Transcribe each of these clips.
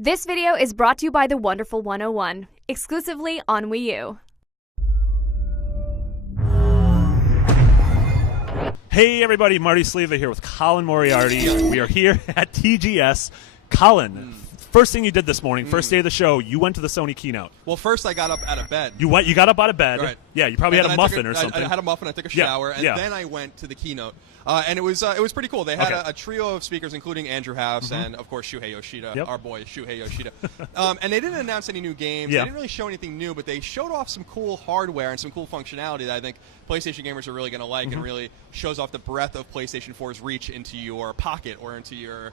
This video is brought to you by the Wonderful 101, exclusively on Wii U. Hey everybody, Marty Sleva here with Colin Moriarty. We are here at TGS. Colin, first thing you did this morning, first day of the show, you went to the Sony keynote. Well, first I got up out of bed. You got up out of bed. Right. Yeah, you probably had a muffin or something. I had a muffin, I took a shower, and then I went to the keynote. And it was pretty cool. They had a trio of speakers, including Andrew House and, of course, Shuhei Yoshida, our boy Shuhei Yoshida. And they didn't announce any new games. They didn't really show anything new, but they showed off some cool hardware and some cool functionality that I think PlayStation gamers are really going to like and really shows off the breadth of PlayStation 4's reach into your pocket or into your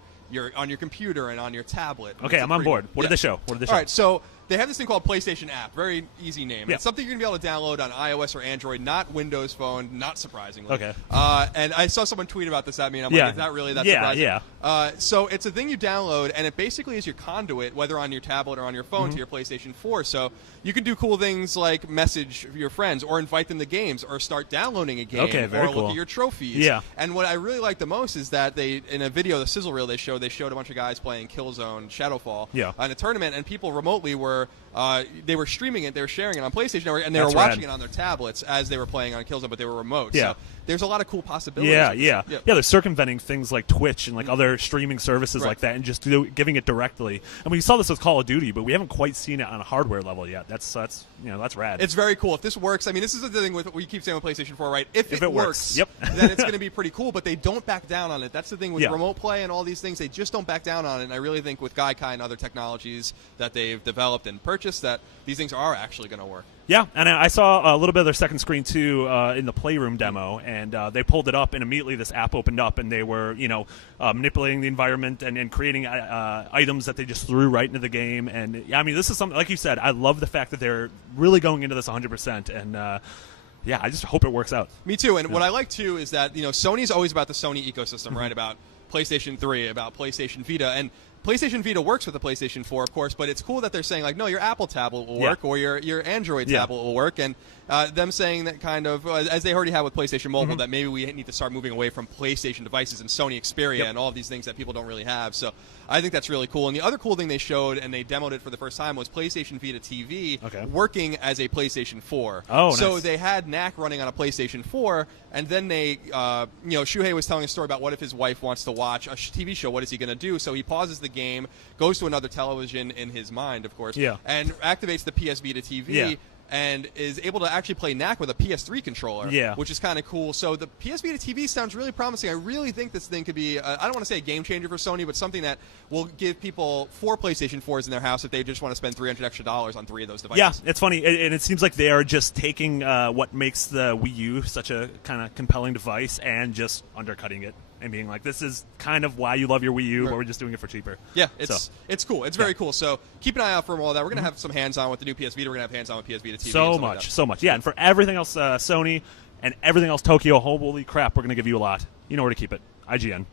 on your computer and on your tablet. Okay, I'm on board. What did they show? All right, so they have this thing called PlayStation App. Very easy name. It's something you're going to be able to download on iOS or Android, not Windows Phone, not surprisingly. Okay. And I saw someone tweet about this at me, and I'm like, it's not really that surprising. So it's a thing you download, and it basically is your conduit, whether on your tablet or on your phone, to your PlayStation 4. So you can do cool things like message your friends or invite them to games or start downloading a game or look at your trophies. Yeah. And what I really like the most is that they, in a video, the sizzle reel they showed a bunch of guys playing Killzone Shadowfall in a tournament, and people remotely were they were streaming it, they were sharing it on PlayStation Network, and they were watching it on their tablets as they were playing on Killzone, but they were remote. So there's a lot of cool possibilities. Yeah, they're circumventing things like Twitch and like other streaming services like that, and just giving it directly. And we saw this with Call of Duty, but we haven't quite seen it on a hardware level yet. That's rad. It's very cool. If this works, I mean, this is the thing with what we keep saying with PlayStation 4, right? If it works, then it's going to be pretty cool. But they don't back down on it. That's the thing with remote play and all these things. They just don't back down on it. And I really think with Gaikai and other technologies that they've developed and purchased, that these things are actually going to work. Yeah, and I saw a little bit of their second screen too in the Playroom demo, and they pulled it up, and immediately this app opened up, and they were manipulating the environment and creating items that they just threw right into the game. And I mean, this is something, like you said, I love the fact that they're really going into this 100%, and I just hope it works out. Me too. And what I like too is that Sony's always about the Sony ecosystem, right? About PlayStation 3, about PlayStation Vita, and PlayStation Vita works with the PlayStation 4, of course, but it's cool that they're saying, like, no, your Apple tablet will work or your Android tablet will work, and them saying that kind of, as they already have with PlayStation Mobile, that maybe we need to start moving away from PlayStation devices and Sony Xperia and all of these things that people don't really have. So I think that's really cool. And the other cool thing they showed, and they demoed it for the first time, was PlayStation Vita TV working as a PlayStation 4. So they had NAC running on a PlayStation 4, and then they, Shuhei was telling a story about what if his wife wants to watch a TV show, what is he going to do? So he pauses the game, goes to another television in his mind, of course, and activates the PS Vita TV and is able to actually play NAC with a PS3 controller, which is kind of cool. So the PS Vita TV sounds really promising. I really think this thing could be, I don't want to say a game changer for Sony, but something that will give people 4 PlayStation 4s in their house if they just want to spend $300 extra on 3 of those devices. Yeah, it's funny, and it seems like they are just taking what makes the Wii U such a kind of compelling device and just undercutting it and being like, this is kind of why you love your Wii U, but we're just doing it for cheaper. Yeah, it's cool. It's very cool. So keep an eye out for all that. We're going to have some hands-on with the new PS Vita. We're going to have hands-on with PS Vita TV. So much. Yeah, and for everything else Sony and everything else Tokyo, holy crap, we're going to give you a lot. You know where to keep it. IGN.